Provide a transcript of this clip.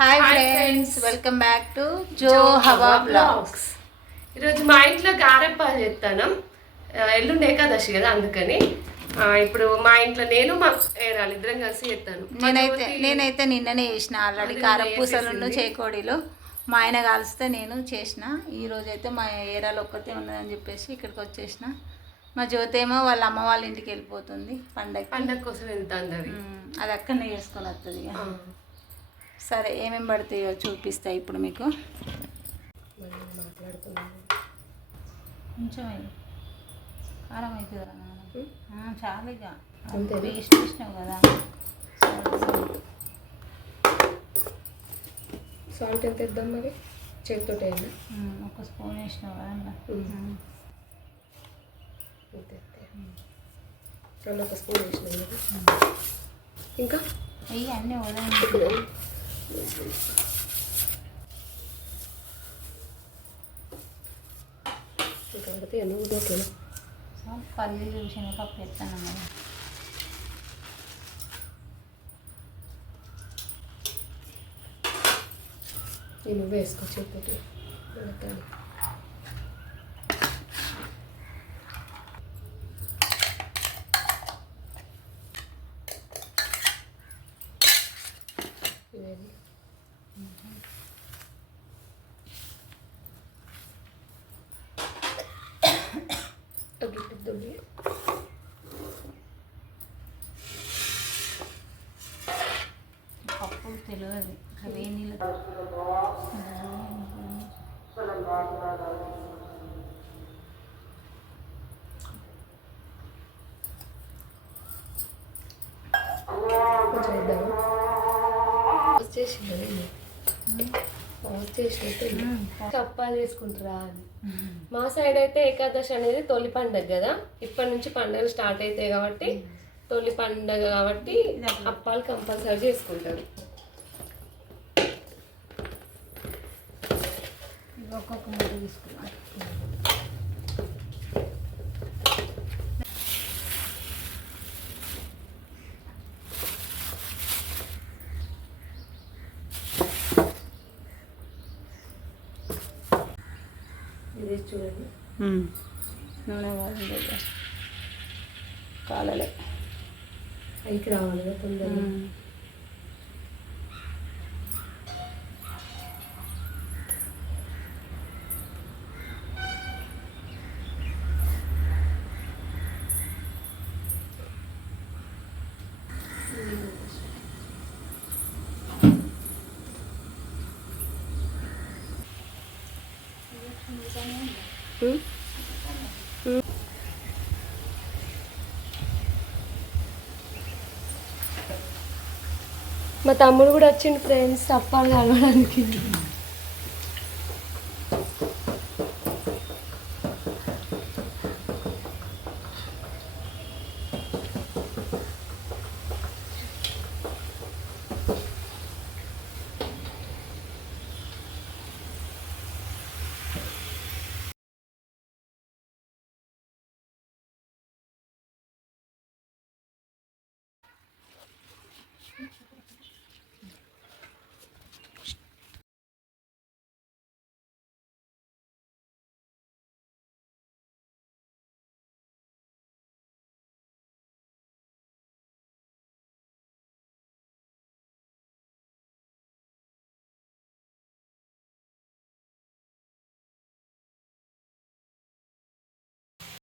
Hi friends, welcome back to జో హవా blogs. ఈరోజు మా ఇంట్లో గారెప్పాలు చేస్తాను. ఎల్లుండి ఏకాదశి కదా, అందుకని ఇప్పుడు మా ఇంట్లో నేను మా ఏరాలు ఇద్దరం కలిసి చేస్తాను. నేనైతే నిన్ననే చేసిన ఆల్రెడీ కారపూసలు చేకోడీలు. మా ఆయన కలిస్తే నేను చేసిన. ఈరోజైతే మా ఏరాలు ఒక్కతే ఉన్నదని చెప్పేసి ఇక్కడికి వచ్చేసిన. మా జ్యోతి ఏమో వాళ్ళ అమ్మ వాళ్ళ ఇంటికి వెళ్ళిపోతుంది పండగ కోసం వెళ్తాను. అది అక్కడనే చేసుకొని వస్తుంది. సరే, ఏమేమి పడతాయో చూపిస్తాయి ఇప్పుడు మీకు. కొంచెం కారం అవుతుందా? చాలా ఇక పేస్ట్ వేసినావు కదా. సాల్ట్ ఎంత ఇద్దాం మరి? చేతితో ఒక స్పూన్ వేసినావు కదా. ఒక స్పూన్ వేసినావు కదా. ఇంకా ఇవి అన్నీ వదలండి. పల్లీలు శనగపప్పు ఎత్తాను కదా. నేను వేసుకోవచ్చు. పప్పు తెలియదు అవే నీళ్ళు. చప్పాలు చేసుకుంటారా అని. మా సైడ్ అయితే ఏకాదశి అనేది తొలి పండుగ కదా. ఇప్పటి నుంచి పండుగలు స్టార్ట్ అవుతాయి కాబట్టి తొలి పండుగ కాబట్టి అప్పాలు కంపల్సరీ చేసుకుంటారు. ఒక్కొక్క ముద్ద తీసుకున్నాం. ఇది చూడండి, నూనె కావాలి కాలలే పైకి రావాలి కదా తొందరగా. మా తమ్ముడు కూడా వచ్చిండు ఫ్రెండ్స్ అప్పాలు కలవడానికి.